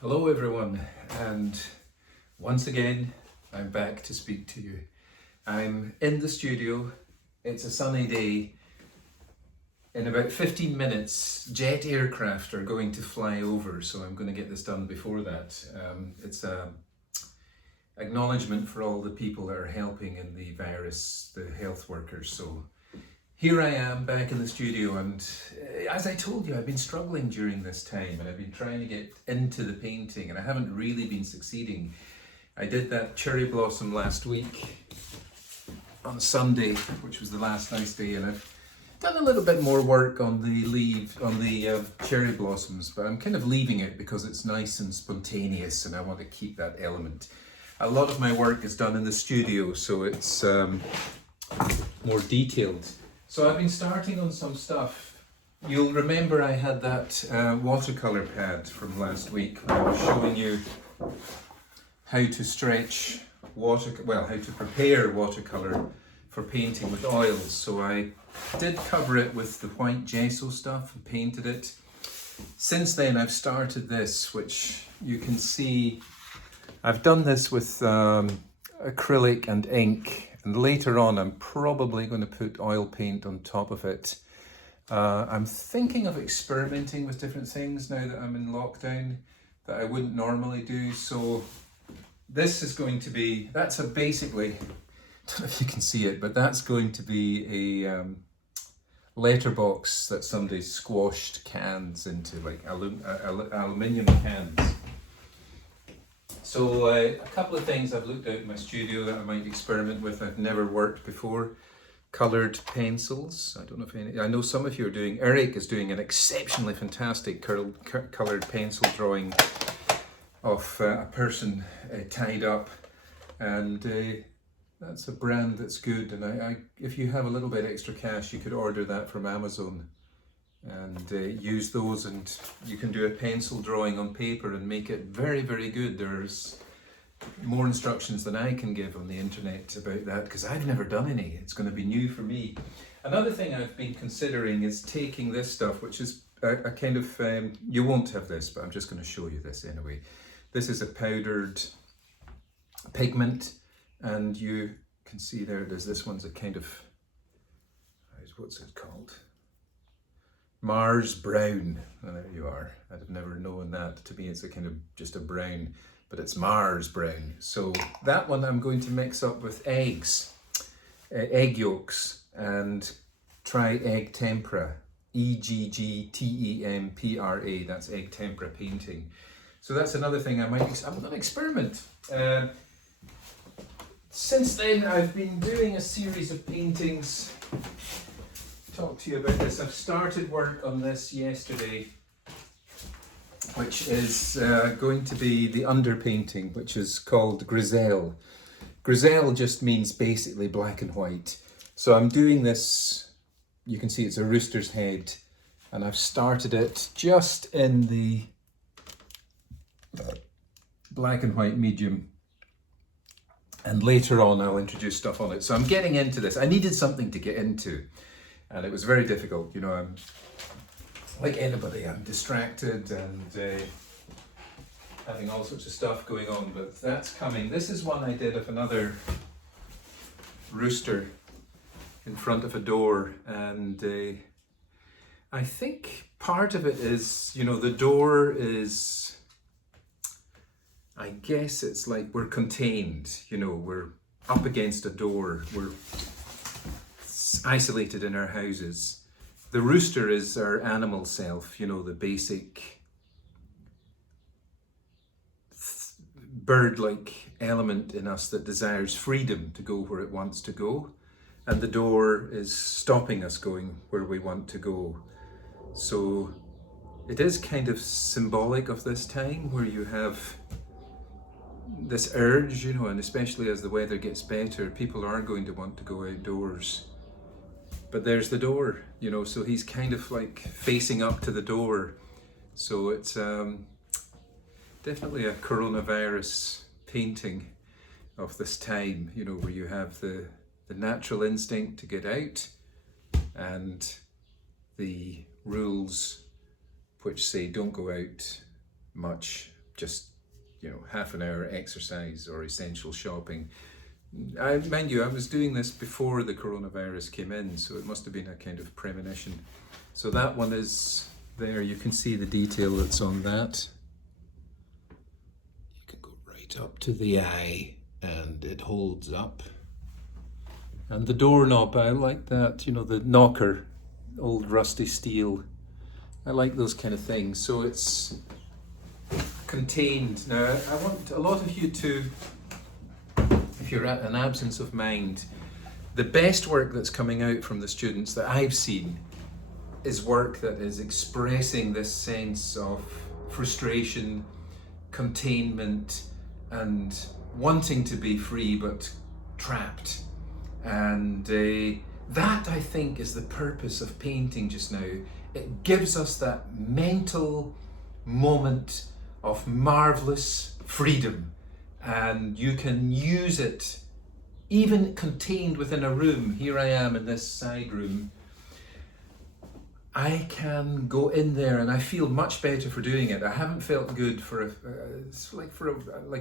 Hello everyone, and once again I'm back to speak to you. I'm in the studio, it's a sunny day. In about 15 minutes, jet aircraft are going to fly over, so I'm going to get this done before that. It's a acknowledgement for all the people that are helping in the virus, the health workers. So here I am back in the studio, and as I told you, I've been struggling during this time and I've been trying to get into the painting and I haven't really been succeeding. I did that cherry blossom last week on Sunday, which was the last nice day, and I've done a little bit more work on the cherry blossoms, but I'm kind of leaving it because it's nice and spontaneous and I want to keep that element. A lot of my work is done in the studio, so it's more detailed. So I've been starting on some stuff. You'll remember I had that watercolor pad from last week where I was showing you how to stretch how to prepare watercolor for painting with oils. So I did cover it with the white gesso stuff and painted it. Since then I've started this, which you can see. I've done this with acrylic and ink. And later on, I'm probably going to put oil paint on top of it. I'm thinking of experimenting with different things now that I'm in lockdown that I wouldn't normally do. So this is going to be, basically, I don't know if you can see it, but that's going to be a letterbox that somebody squashed cans into, like aluminium cans. So a couple of things I've looked at in my studio that I might experiment with. I've never worked before. Coloured pencils. I don't know if I know some of you are doing. Eric is doing an exceptionally fantastic coloured pencil drawing of a person tied up, and that's a brand that's good. And if you have a little bit extra cash, you could order that from Amazon and use those, and you can do a pencil drawing on paper and make it very, very good. There's more instructions than I can give on the internet about that because I've never done any. It's going to be new for me. Another thing I've been considering is taking this stuff, which is a kind of, you won't have this, but I'm just going to show you this anyway. This is a powdered pigment, and you can see there it is. This one's a kind of, what's it called? Mars brown. Oh, there you are. I'd have never known that. To me it's a kind of just a brown, but it's Mars brown. So that one I'm going to mix up with eggs, egg yolks, and try egg tempera, EGGTEMPRA. That's egg tempera painting. So that's another thing I'm going to experiment. Since then I've been doing a series of paintings. Talk to you about this. I've started work on this yesterday, which is going to be the underpainting, which is called Griselle. Griselle just means basically black and white. So I'm doing this, you can see it's a rooster's head, and I've started it just in the black and white medium, and later on I'll introduce stuff on it. So I'm getting into this. I needed something to get into. And it was very difficult, you know. I'm like anybody, I'm distracted and having all sorts of stuff going on, but that's coming. This is one I did of another rooster in front of a door, and I think part of it is, you know, the door is, I guess it's like we're contained, you know, we're up against a door, we're isolated in our houses. The rooster is our animal self, you know, the basic bird-like element in us that desires freedom to go where it wants to go, and the door is stopping us going where we want to go. So it is kind of symbolic of this time where you have this urge, you know, and especially as the weather gets better, people are going to want to go outdoors. But there's the door, you know, so he's kind of like facing up to the door. So it's definitely a coronavirus painting of this time, you know, where you have the natural instinct to get out and the rules which say don't go out much just, half an hour exercise or essential shopping. Mind you, I was doing this before the coronavirus came in, so it must have been a kind of premonition. So that one is there. You can see the detail that's on that. You can go right up to the eye and it holds up. And the doorknob, I like that, the knocker, old rusty steel. I like those kind of things. So it's contained. Now, I want a lot of you to, if you're at an absence of mind, the best work that's coming out from the students that I've seen is work that is expressing this sense of frustration, containment, and wanting to be free but trapped. And that, I think, is the purpose of painting just now. It gives us that mental moment of marvelous freedom, and you can use it even contained within a room. Here I am in this side room. I can go in there and I feel much better for doing it. I haven't felt good for a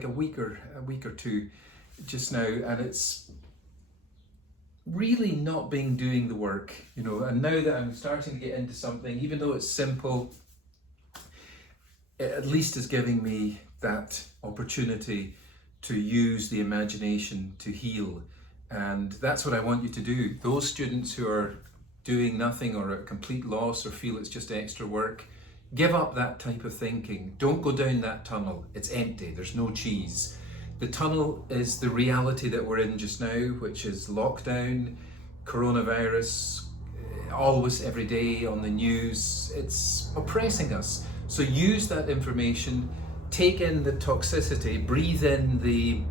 week or two just now, and it's really not been doing the work, and now that I'm starting to get into something, even though it's simple, it at least is giving me that opportunity to use the imagination to heal. And that's what I want you to do. Those students who are doing nothing or at complete loss or feel it's just extra work, give up that type of thinking. Don't go down that tunnel. It's empty. There's no cheese. The tunnel is the reality that we're in just now, which is lockdown, coronavirus, always every day on the news. It's oppressing us. So use that information, take in the toxicity, breathe in the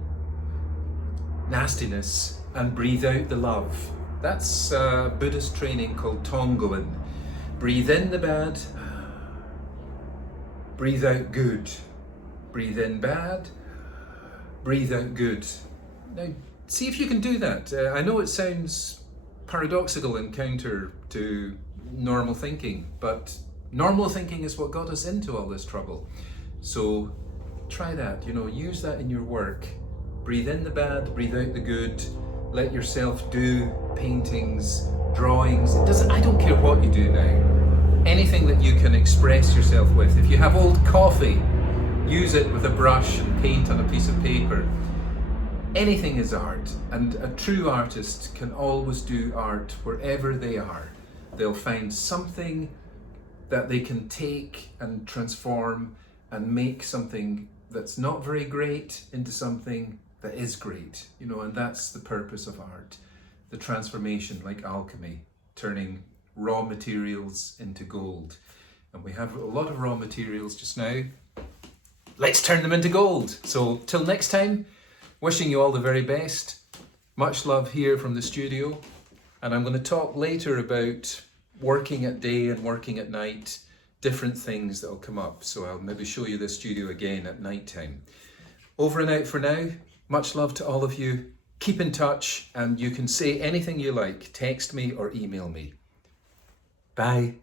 nastiness, and breathe out the love. That's Buddhist training called Tonglen. Breathe in the bad, breathe out good. Breathe in bad, breathe out good. Now, see if you can do that. I know it sounds paradoxical and counter to normal thinking, but normal thinking is what got us into all this trouble. So try that, use that in your work. Breathe in the bad, breathe out the good. Let yourself do paintings, drawings. I don't care what you do now. Anything that you can express yourself with. If you have old coffee, use it with a brush and paint on a piece of paper. Anything is art, and a true artist can always do art wherever they are. They'll find something that they can take and transform and make something that's not very great into something that is great, and that's the purpose of art. The transformation, like alchemy, turning raw materials into gold. And we have a lot of raw materials just now. Let's turn them into gold. So till next time, wishing you all the very best. Much love here from the studio. And I'm going to talk later about working at day and working at night, different things that will come up. So I'll maybe show you the studio again at night time. Over and out for now. Much love to all of you. Keep in touch, and you can say anything you like. Text me or email me. Bye.